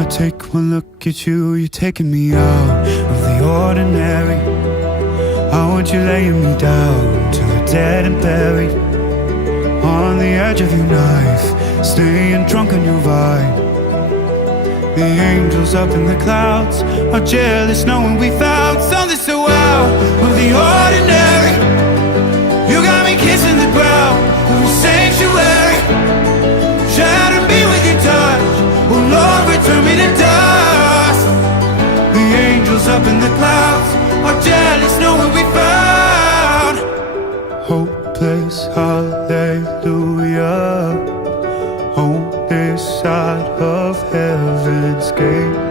I take one look at you, you're taking me out of the ordinary. I want you laying me down to a dead and buried, on the edge of your knife, staying drunk on your vine. The angels up in the clouds are jealous knowing we found something so out of the ordinary. You got me kissing the ground of a sanctuary, shatter me with your touch, oh Lord, return me to dust. The angels up in the clouds are jealous knowing we found hopeless, hallelujah, on this side of heaven's gate.